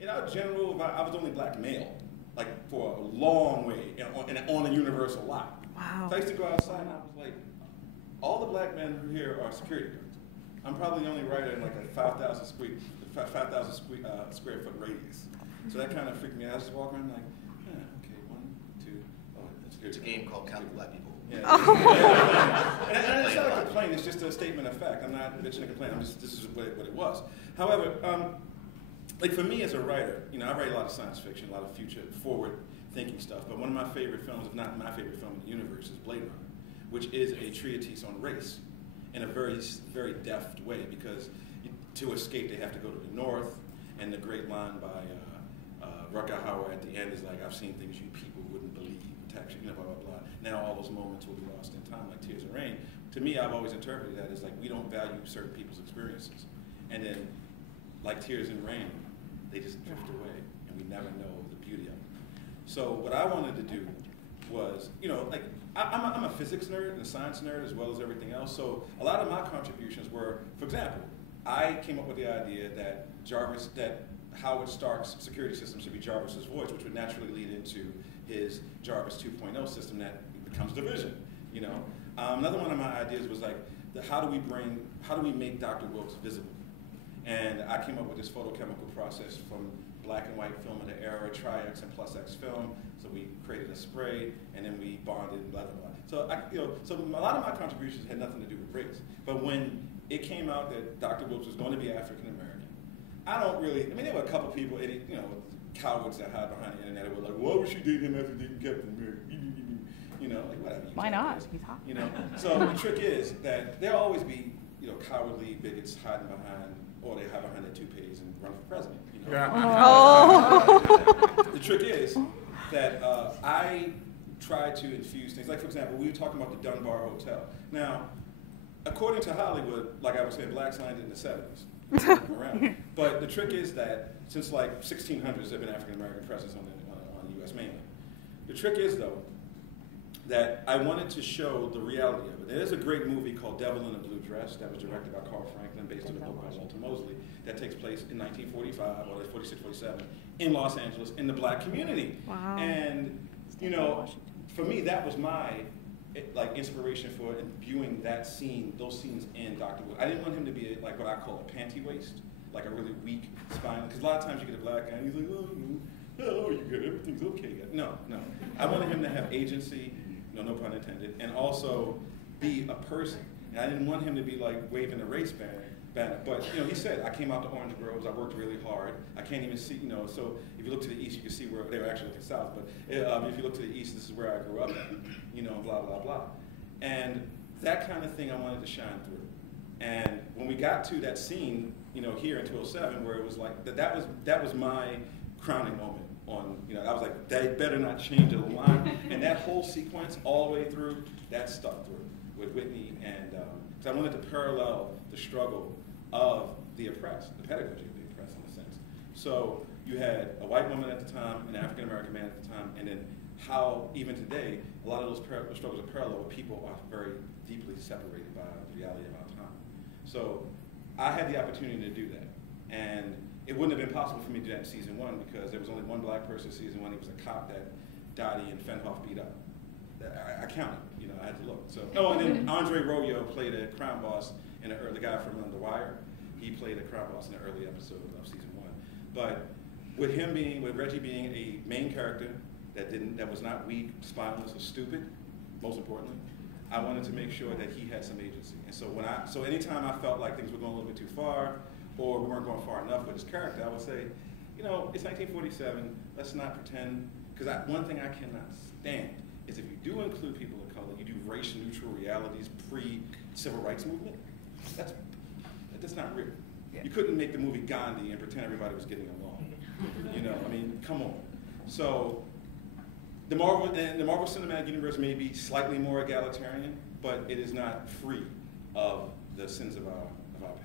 in our general, I was the only black male, like for a long way, on a universal lot. Wow. So I used to go outside and I was like, all the black men who here are security guards. I'm probably the only writer in like a 5,000 square foot radius. So that kind of freaked me out. I was just walking around like, okay, 1, 2, oh, that's good. It's a game called Count the Black People. Yeah, yeah. And it's not a complaint, it's just a statement of fact. I'm not bitching and complaining, this is what it was. However, like for me as a writer, you know, I write a lot of science fiction, a lot of future, forward-thinking stuff, but one of my favorite films, if not my favorite film in the universe, is Blade Runner, which is a treatise on race in a very, very deft way, because to escape, they have to go to the north, and the great line by Rutger Hauer at the end is like, I've seen things you people wouldn't believe, you know, blah, blah, blah. Now all those moments will be lost in time, like Tears of Rain. To me, I've always interpreted that as like, we don't value certain people's experiences. And then, like Tears in Rain, they just drift away, and we never know the beauty of them. So what I wanted to do was, you know, like, I'm a physics nerd and a science nerd as well as everything else, so a lot of my contributions were, for example, I came up with the idea that Howard Stark's security system should be Jarvis's voice, which would naturally lead into his Jarvis 2.0 system that becomes the Vision, you know. Another one of my ideas was like, how do we make Dr. Wilkes visible? And I came up with this photochemical process from black and white film of the era, Tri-X and Plus X film. So we created a spray, and then we bonded, blah, blah, blah. So, so a lot of my contributions had nothing to do with race. But when it came out that Dr. Wilkes was going to be African American, I mean, there were a couple people, you know, cowards that hide behind the internet that were like, why would she date him after dating Captain America? You know, like whatever. Why not? He's hot. You know, so the trick is that there'll always be, you know, cowardly bigots hiding behind, or they hide behind their toupees and run for president. You know? Yeah. Oh. The trick is that I try to infuse things. Like for example, we were talking about the Dunbar Hotel. Now, according to Hollywood, like I was saying, blacks landed in the 70s. Around. But the trick is that since like 1600s, there have been African American presence on the U.S. mainland. The trick is though that I wanted to show the reality of it. There's a great movie called Devil in a Blue Dress that was directed by Carl Franklin, based on the book by Walter Mosley, that takes place in 1945 or 46, 47 in Los Angeles in the black community. Wow. And you know, for me, that was my inspiration for imbuing that scene, those scenes in Dr. Wood. I didn't want him to be like what I call a panty waist, like a really weak spine. Because a lot of times you get a black guy and he's like, oh, you good, everything's okay. No. I wanted him to have agency, no pun intended, and also be a person. And I didn't want him to be like waving the race banner. But you know, he said, I came out to Orange Groves, I worked really hard. I can't even see, you know, so if you look to the east, you can see where, they were actually looking south, but if you look to the east, this is where I grew up at, you know, blah, blah, blah. And that kind of thing I wanted to shine through. And when we got to that scene, you know, here in 207, where it was like, that was my crowning moment on, you know, I was like, they better not change the line. And that whole sequence all the way through, that stuck through with Whitney, and because I wanted to parallel the struggle of the oppressed, the pedagogy of the oppressed in a sense. So you had a white woman at the time, an African American man at the time, and then how even today, a lot of those struggles are parallel, where people are very deeply separated by the reality of our time. So I had the opportunity to do that. And it wouldn't have been possible for me to do that in season 1 because there was only one black person in season 1. He was a cop that Dottie and Fenhoff beat up. I counted, you know, I had to look. So, oh, and then Andre Royo played a crime boss in the guy from The Wire. He played a crime boss in an early episode of season 1. But with Reggie being a main character that was not weak, spineless, or stupid, most importantly, I wanted to make sure that he had some agency. And so anytime I felt like things were going a little bit too far, or we weren't going far enough with his character, I would say, you know, it's 1947, let's not pretend, because one thing I cannot stand is if you do include people of color, you do race-neutral realities pre-civil rights movement, that's not real. Yeah. You couldn't make the movie Gandhi and pretend everybody was getting along. You know, I mean, come on. So the Marvel Cinematic Universe may be slightly more egalitarian, but it is not free of the sins of our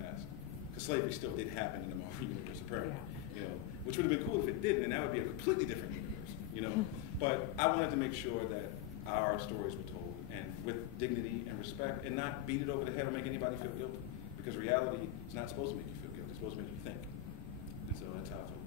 past. Because slavery still did happen in the Marvel Universe, apparently. Yeah. You know, which would have been cool if it didn't, and that would be a completely different universe. You know, but I wanted to make sure that our stories were told, and with dignity and respect, and not beat it over the head or make anybody feel guilty. Because reality is not supposed to make you feel guilty; it's supposed to make you think. And so that's how I feel.